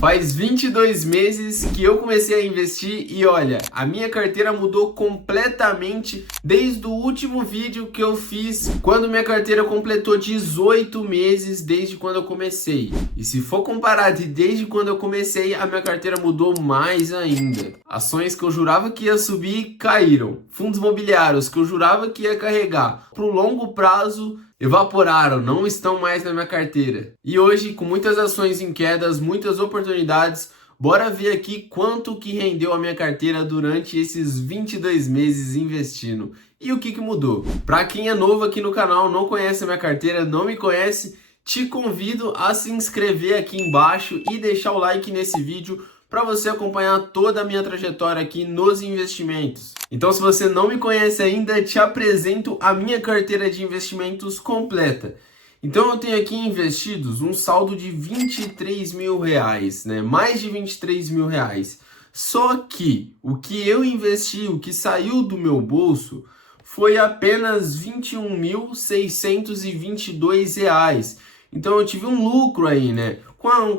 Faz 22 meses que eu comecei a investir e olha, a minha carteira mudou completamente desde o último vídeo que eu fiz quando minha carteira completou 18 meses desde quando eu comecei. E se for comparar desde quando eu comecei, a minha carteira mudou mais ainda. Ações que eu jurava que ia subir, caíram. Fundos imobiliários que eu jurava que ia carregar pro longo prazo, evaporaram, não estão mais na minha carteira. E hoje, com muitas ações em quedas, muitas oportunidades, bora ver aqui quanto que rendeu a minha carteira durante esses 22 meses investindo. E o que mudou? Para quem é novo aqui no canal, não conhece a minha carteira, não me conhece, te convido a se inscrever aqui embaixo e deixar o like nesse vídeo para você acompanhar toda a minha trajetória aqui nos investimentos. Então, se você não me conhece ainda, te apresento a minha carteira de investimentos completa. Então, eu tenho aqui investidos um saldo de 23 mil reais, né? Mais de 23 mil reais. Só que o que eu investi, o que saiu do meu bolso, foi apenas 21.622 reais. Então, eu tive um lucro aí, né?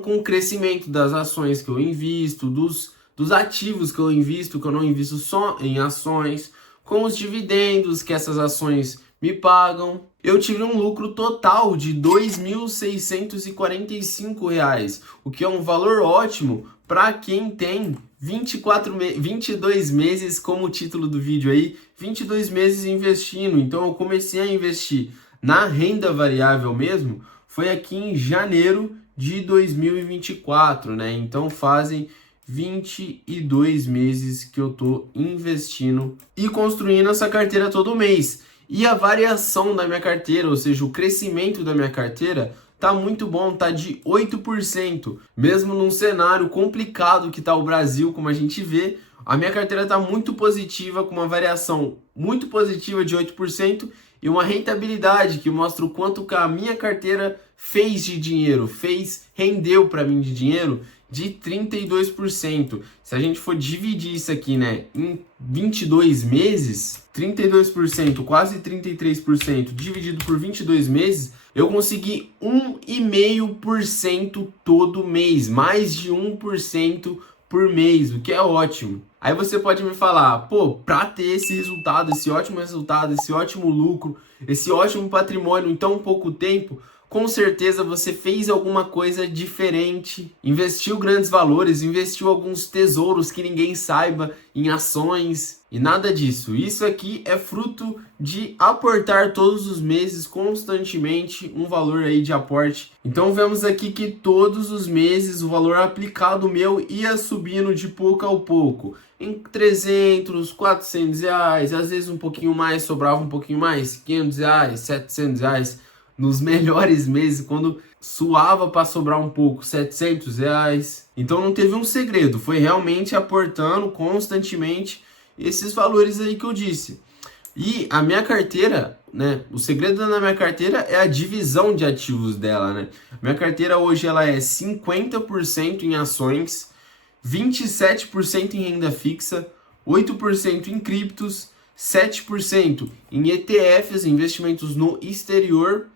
Com o crescimento das ações que eu invisto, dos ativos que eu invisto, que eu não invisto só em ações, com os dividendos que essas ações me pagam, eu tive um lucro total de R$ 2.645, o que é um valor ótimo para quem tem 22 meses, como o título do vídeo aí, 22 meses investindo. Então eu comecei a investir na renda variável mesmo, foi aqui em janeiro de 2024, né? Então fazem 22 meses que eu tô investindo e construindo essa carteira todo mês. E a variação da minha carteira, ou seja, o crescimento da minha carteira, tá muito bom, tá de 8%. Mesmo num cenário complicado que tá o Brasil, como a gente vê, a minha carteira tá muito positiva, com uma variação muito positiva de 8% e uma rentabilidade que mostra o quanto que a minha carteira fez de dinheiro, rendeu para mim de dinheiro de 32%. Se a gente for dividir isso aqui, né, em 22 meses, 32%, quase 33% dividido por 22 meses, eu consegui 1,5% todo mês, mais de 1% por mês, o que é ótimo. Aí você pode me falar, pô, para ter esse resultado, esse ótimo lucro, esse ótimo patrimônio em tão pouco tempo, com certeza você fez alguma coisa diferente, investiu grandes valores, investiu alguns tesouros que ninguém saiba em ações e nada disso. Isso aqui é fruto de aportar todos os meses constantemente um valor aí de aporte. Então vemos aqui que todos os meses o valor aplicado meu ia subindo de pouco a pouco. Em 300, 400 reais, às vezes um pouquinho mais, sobrava um pouquinho mais, 500 reais, 700 reais. Nos melhores meses, quando suava para sobrar um pouco, 700 reais. Então não teve um segredo, foi realmente aportando constantemente esses valores aí que eu disse. E a minha carteira, né, o segredo da minha carteira é a divisão de ativos dela, né? Minha carteira hoje ela é 50% em ações, 27% em renda fixa, 8% em criptos, 7% em ETFs, investimentos no exterior,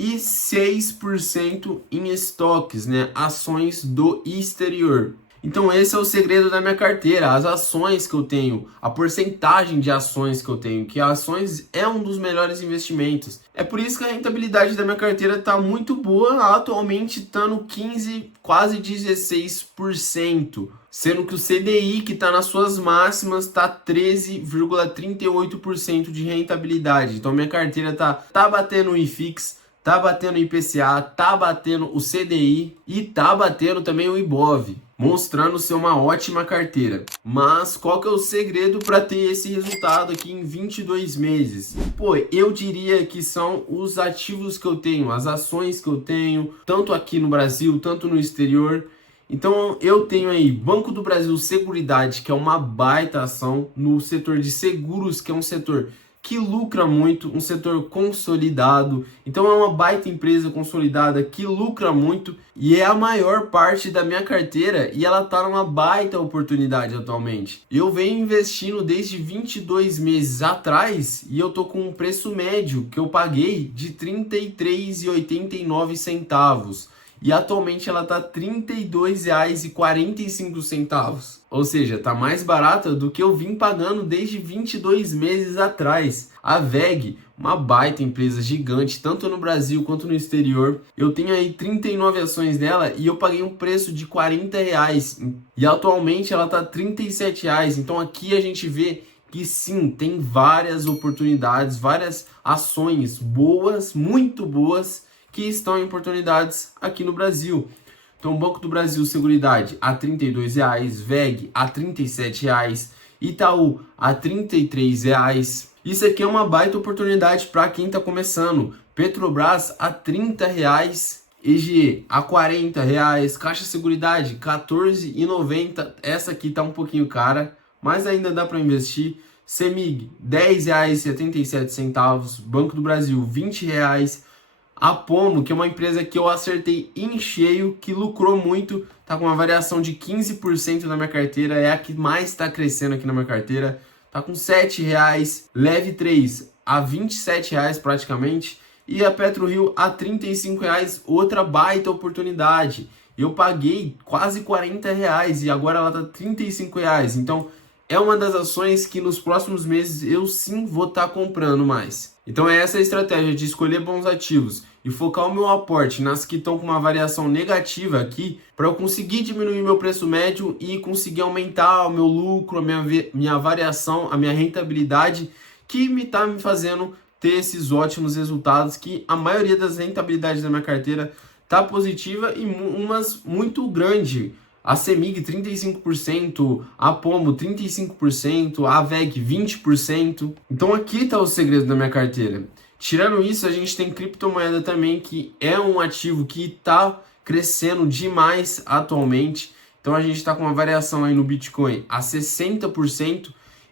e 6% em estoques, né? Ações do exterior. Então esse é o segredo da minha carteira, as ações que eu tenho, a porcentagem de ações que eu tenho, que ações é um dos melhores investimentos. É por isso que a rentabilidade da minha carteira está muito boa, atualmente está no 15, quase 16%. Sendo que o CDI, que está nas suas máximas, está 13,38% de rentabilidade. Então minha carteira tá batendo o IFIX, tá batendo o IPCA, tá batendo o CDI e tá batendo também o IBOV, mostrando ser uma ótima carteira. Mas qual que é o segredo para ter esse resultado aqui em 22 meses? Pô, eu diria que são os ativos que eu tenho, as ações que eu tenho, tanto aqui no Brasil, tanto no exterior. Então eu tenho aí Banco do Brasil Seguridade, que é uma baita ação no setor de seguros, que é um setor que lucra muito, um setor consolidado. Então é uma baita empresa consolidada que lucra muito e é a maior parte da minha carteira e ela tá numa baita oportunidade atualmente. Eu venho investindo desde 22 meses atrás e eu tô com um preço médio que eu paguei de R$ 33,89. e atualmente ela tá R$ 32,45. Ou seja, tá mais barata do que eu vim pagando desde 22 meses atrás. A WEG, uma baita empresa gigante, tanto no Brasil quanto no exterior. Eu tenho aí 39 ações dela e eu paguei um preço de R$ 40 e atualmente ela tá R$ 37. Então aqui a gente vê que sim, tem várias oportunidades, várias ações boas, muito boas, que estão em oportunidades aqui no Brasil. Então, Banco do Brasil Seguridade a R$ 32,00, WEG a R$ 37,00, Itaú a R$ 33,00. Isso aqui é uma baita oportunidade para quem está começando. Petrobras a R$ 30,00, EGE a R$ 40,00, Caixa Seguridade R$ 14,90. Essa aqui tá um pouquinho cara, mas ainda dá para investir. CEMIG R$ 10,77, Banco do Brasil R$ 20,00. A Pomo, que é uma empresa que eu acertei em cheio, que lucrou muito, tá com uma variação de 15% na minha carteira, é a que mais está crescendo aqui na minha carteira, tá com R$ 7,00, Leve 3 a R$ 27,00 praticamente, e a PetroRio a R$ 35,00, outra baita oportunidade. Eu paguei quase R$ 40,00 e agora ela tá R$ 35,00, então é uma das ações que nos próximos meses eu sim vou estar comprando mais. Então é essa a estratégia de escolher bons ativos e focar o meu aporte nas que estão com uma variação negativa aqui, para eu conseguir diminuir meu preço médio e conseguir aumentar o meu lucro, a minha variação, a minha rentabilidade, que me está me fazendo ter esses ótimos resultados, que a maioria das rentabilidades da minha carteira está positiva e umas muito grande. A CEMIG 35%, a Pomo 35%, a WEG 20%. Então aqui está o segredo da minha carteira. Tirando isso, a gente tem criptomoeda também, que é um ativo que está crescendo demais atualmente. Então a gente está com uma variação aí no Bitcoin a 60%.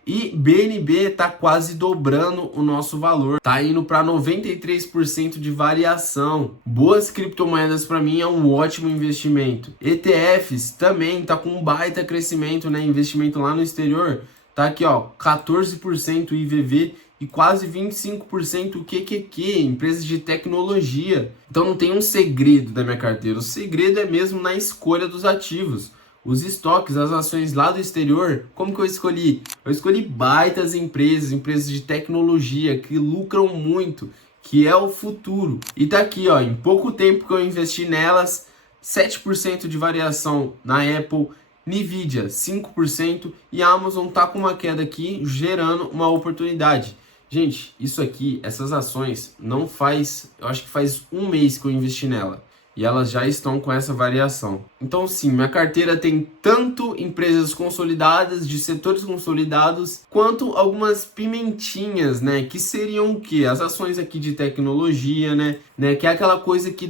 E BNB está quase dobrando o nosso valor, está indo para 93% de variação. Boas criptomoedas para mim é um ótimo investimento. ETFs também está com um baita crescimento, né? Investimento lá no exterior, tá aqui ó, 14% IVV e quase 25% QQQ, empresas de tecnologia. Então não tem um segredo da minha carteira, o segredo é mesmo na escolha dos ativos. Os estoques, as ações lá do exterior, como que eu escolhi? Eu escolhi baitas empresas, empresas de tecnologia que lucram muito, que é o futuro. E tá aqui, ó, em pouco tempo que eu investi nelas, 7% de variação na Apple, Nvidia 5% e a Amazon tá com uma queda aqui, gerando uma oportunidade. Gente, isso aqui, essas ações, não faz, eu acho que faz um mês que eu investi nela. E elas já estão com essa variação. Então sim, minha carteira tem tanto empresas consolidadas, de setores consolidados, quanto algumas pimentinhas, né? Que seriam o quê? As ações aqui de tecnologia, né? Que é aquela coisa que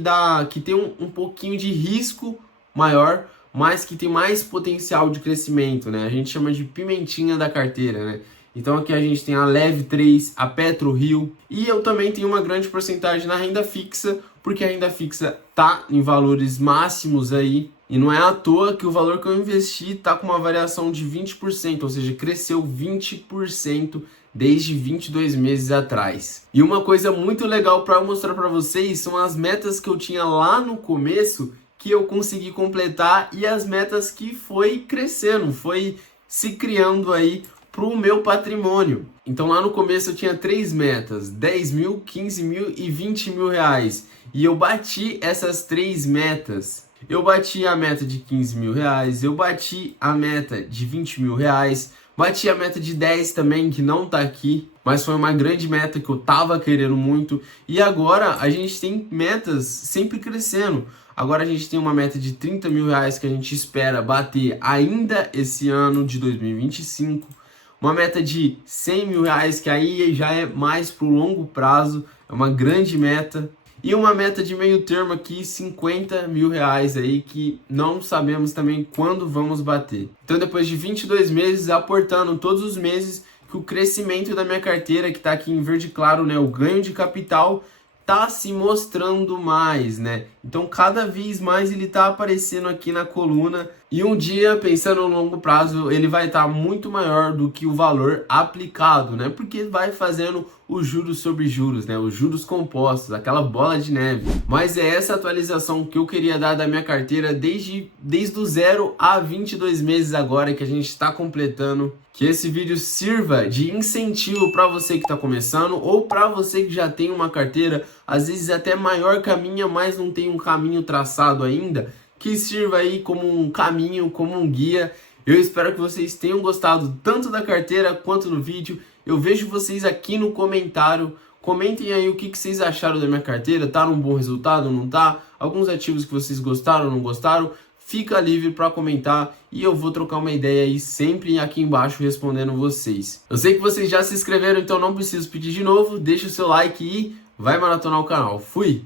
tem um pouquinho de risco maior, mas que tem mais potencial de crescimento, né? A gente chama de pimentinha da carteira, né? Então aqui a gente tem a Leve 3, a PetroRio, e eu também tenho uma grande porcentagem na renda fixa, porque a renda fixa tá em valores máximos aí, e não é à toa que o valor que eu investi tá com uma variação de 20%, ou seja, cresceu 20% desde 22 meses atrás. E uma coisa muito legal para mostrar para vocês são as metas que eu tinha lá no começo, que eu consegui completar, e as metas que foi crescendo, foi se criando aí para o meu patrimônio. Então lá no começo eu tinha 3 metas, 10 mil, 15 mil e 20 mil reais. E eu bati essas 3 metas. Eu bati a meta de 15 mil reais, eu bati a meta de 20 mil reais, bati a meta de 10 também, que não tá aqui, mas foi uma grande meta que eu tava querendo muito. E agora a gente tem metas sempre crescendo. Agora a gente tem uma meta de 30 mil reais que a gente espera bater ainda esse ano de 2025. Uma meta de 100 mil reais, que aí já é mais para o longo prazo, é uma grande meta. E uma meta de meio termo aqui, 50 mil reais aí, que não sabemos também quando vamos bater. Então depois de 22 meses, aportando todos os meses, que o crescimento da minha carteira, que está aqui em verde claro, né, o ganho de capital, tá se mostrando mais, né? Então cada vez mais ele tá aparecendo aqui na coluna, E um dia, pensando no longo prazo, ele vai estar muito maior do que o valor aplicado, né? Porque vai fazendo os juros sobre juros, né? Os juros compostos, aquela bola de neve. Mas é essa atualização que eu queria dar da minha carteira desde o 0 a 22 meses agora que a gente está completando. Que esse vídeo sirva de incentivo para você que está começando ou para você que já tem uma carteira, às vezes até maior caminha, mas não tem um caminho traçado ainda, que sirva aí como um caminho, como um guia. Eu espero que vocês tenham gostado tanto da carteira quanto do vídeo. Eu vejo vocês aqui no comentário. Comentem aí o que vocês acharam da minha carteira. Tá num bom resultado, não tá? Alguns ativos que vocês gostaram, não gostaram? Fica livre para comentar e eu vou trocar uma ideia aí sempre aqui embaixo respondendo vocês. Eu sei que vocês já se inscreveram, então não preciso pedir de novo. Deixa o seu like e vai maratonar o canal. Fui!